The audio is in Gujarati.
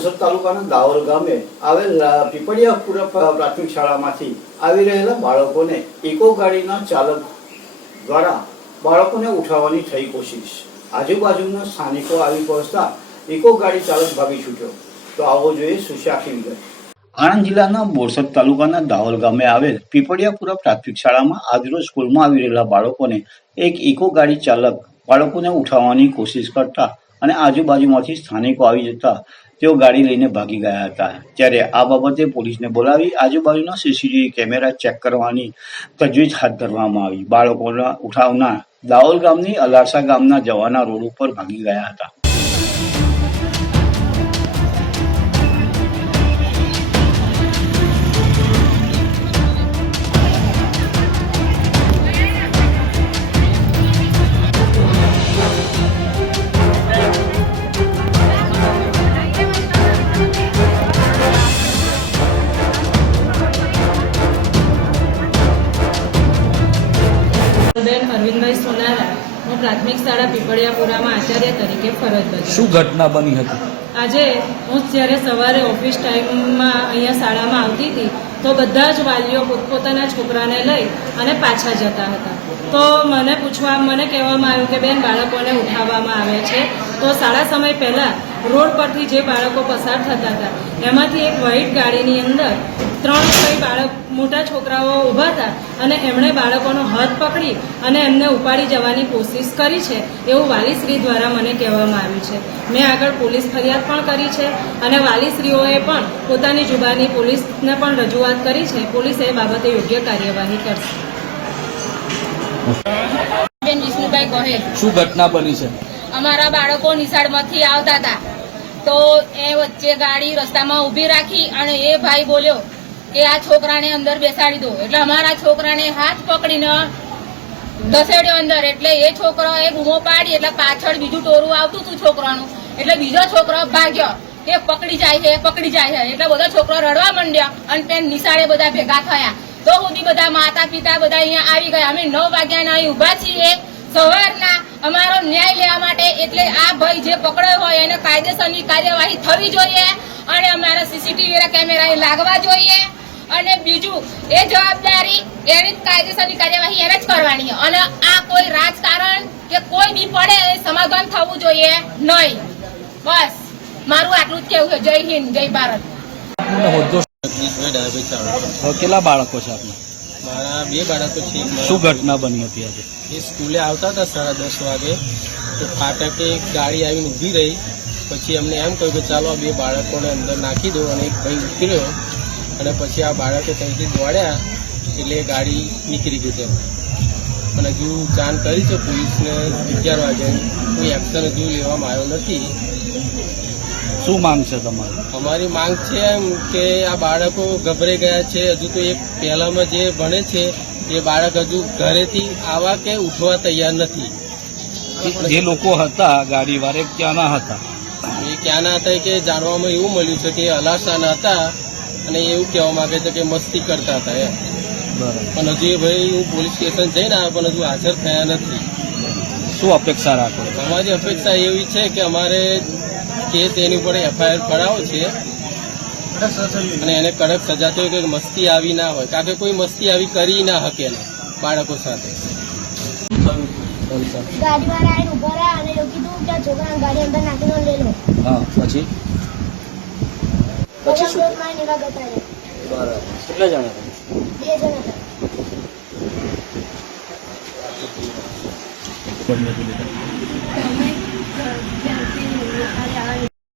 તાલુકાના દાવલ ગામે આવેલ પીપળિયાપુરા પ્ર- પ્રાથમિક શાળામાંથી આવી રહેલા બાળકોને ઇકો ગાડીના ચાલક દ્વારા બાળકોને ઉઠાવવાની થઈ કોશિશ. આજુબાજુના સ્થાનિકો આવી પહોંચતા ઇકો ગાડી ચાલક ભાગી છૂટ્યો. તો આવો જોઈએ સુશાખી વિગત. આણંદ જિલ્લાના બોરસદ તાલુકાના દાહોલ ગામે આવેલ પીપળિયાપુરા પ્રાથમિક શાળામાં આજરોજ સ્કૂલમાં આવી રહેલા બાળકોને એક ઇકો ગાડી ચાલક બાળકોને ઉઠાવવાની કોશિશ કરતા અને આજુબાજુમાંથી સ્થાનિકો આવી જતા તેઓ ગાડી લઈને ભાગી ગયા હતા. ત્યારે આ બાબતે પોલીસને બોલાવી આજુબાજુના સીસીટીવી કેમેરા ચેક કરવાની તજવીજ હાથ ધરવામાં આવી. બાળકોના ઉઠાવના દાહોલ ગામની અલારસા ગામના જવાના રોડ ઉપર ભાગી ગયા હતા. પ્રાથમિક શાળા પીપળિયાપુરામાં આચાર્ય તરીકે ફરજ બજાવી શું ઘટના બની હતી? આજે હું જ્યારે સવારે ઓફિસ ટાઈમમાં અહીંયા શાળામાં આવતી હતી તો બધા જ વાલીઓ પોતપોતાના છોકરાને લઈ અને પાછા જતા હતા. તો મને પૂછવા, મને કહેવામાં આવ્યું કે બેન, બાળકોને ઉઠાવવામાં આવે છે. તો સાડા સમય પહેલાં રોડ પરથી જે બાળકો પસાર થતા હતા, એમાંથી એક વ્હાઇટ ગાડીની અંદર ત્રણ કઈ બાળક, મોટા છોકરાઓ ઊભા હતા અને એમણે બાળકોનો હાથ પકડી અને એમને ઉપાડી જવાની કોશિશ કરી છે એવું વાલીશ્રી દ્વારા મને કહેવામાં આવ્યું છે. મેં આગળ પોલીસ ફરિયાદ પણ કરી છે અને વાલીશ્રીઓએ પણ પોતાની જુબાની પોલીસને પણ રજૂઆત કરી છે. પોલીસ એ બાબતે યોગ્ય કાર્યવાહી કરશે. વિષ્ણુભાઈ ગોહેલ. શું ઘટના બની છે? અમારા બાળકો નિશાળમાંથી આવતા હતા. તો એ વચ્ચે ગાડી રસ્તામાં ઊભી રાખી અને એ ભાઈ બોલ્યો કે આ છોકરાને અંદર બેસાડી દો. એટલે અમારા છોકરાને હાથ પકડીને ધસેડ્યો અંદર. એટલે એ છોકરો એ બૂમો પાડી એટલે પાછળ બીજું ટોરું આવતું હતું છોકરાનું. એટલે બીજો છોકરો ભાગ્યો કે પકડી જાય છે પકડી જાય છે. એટલે બધા છોકરો રડવા માંડ્યા અને તેમ નિશાળે બધા ભેગા થયા. તો સુધી બધા માતા પિતા બધા અહીંયા આવી ગયા. અમે નવ વાગ્યાના અહીં ઊભા છીએ. સવારના અમારો ન્યાય લેવા માટે એટલે આ ભાઈ જે પકડ્યો હોય એને કાયદેસરની કાર્યવાહી થવી જોઈએ અને અમારા સીસીટીવી કેમેરા લાગવા જોઈએ. અને બીજું, એ જવાબદારી એની કાયદેસરની કાર્યવાહી એને જ કરવાની અને આ કોઈ રાજકારણ કે કોઈ બી પડે એ સમાધાન થવું જોઈએ નહીં. બસ. મારું આટલું જ કેવું છે. જય હિન્દ, જય ભારત. કેટલા બાળકો છે આપના? મારા બે બાળકો છે શું ઘટના બની હતી આજે? એ સ્કૂલે આવતા હતા સાડા દસ વાગે. તો ફાટકે ગાડી આવીને ઊભી રહી. પછી અમને એમ કહ્યું કે ચાલો આ બે બાળકોને અંદર નાખી દો અને એક ભાઈ ઉતર્યો અને પછી આ બાળકો ત્યાંથી દોડ્યા એટલે ગાડી નીકળી ગઈ તેમ. પણ હજુ જાણ કરી છે પોલીસને અગિયાર વાગે. કોઈ એક્શન હજુ લેવામાં આવ્યો નથી. શું માંગ છે તમારી? અમારી માંગ છે એમ કે આ બાળકો ગભરાઈ ગયા છે. હજુ તો એક પહેલામાં જે ભણે છે એ બાળક હજુ ઘરેથી આવા કે ઉઠવા તૈયાર નથી. જે લોકો હતા ગાડી વાળે ક્યાંના હતા? એ ક્યાંના હતા કે જાણવામાં એવું મળ્યું છે કે અલાસાના હતા અને એવું કહેવા માંગે છે કે મસ્તી કરતા હતા એમ. બરાબર. પણ હજુ એ ભાઈ હું પોલીસ સ્ટેશન જઈને આવ્યો પણ હજુ હાજર થયા નથી. શું અપેક્ષા રાખો? અમારી અપેક્ષા એવી છે કે અમારે કેસ એની ઉપર એફઆઈઆર કરાવો છે. અને એને કડક સજા થયો કે મસ્તી આવી ના હોય. કારણ કે કોઈ મસ્તી આવી કરી ના શકે ને બાળકો સાથે. ગાડીવાળા આવીને ઊભા રહ્યા અને એવું કીધું કે છોકરાને ગાડી અંદર નાખીને લઈ લો. હા પછી? પછી શું? મારી નિવા ગતા રહ્યા બરાબર. કેટલા જણા બે જણ હતા?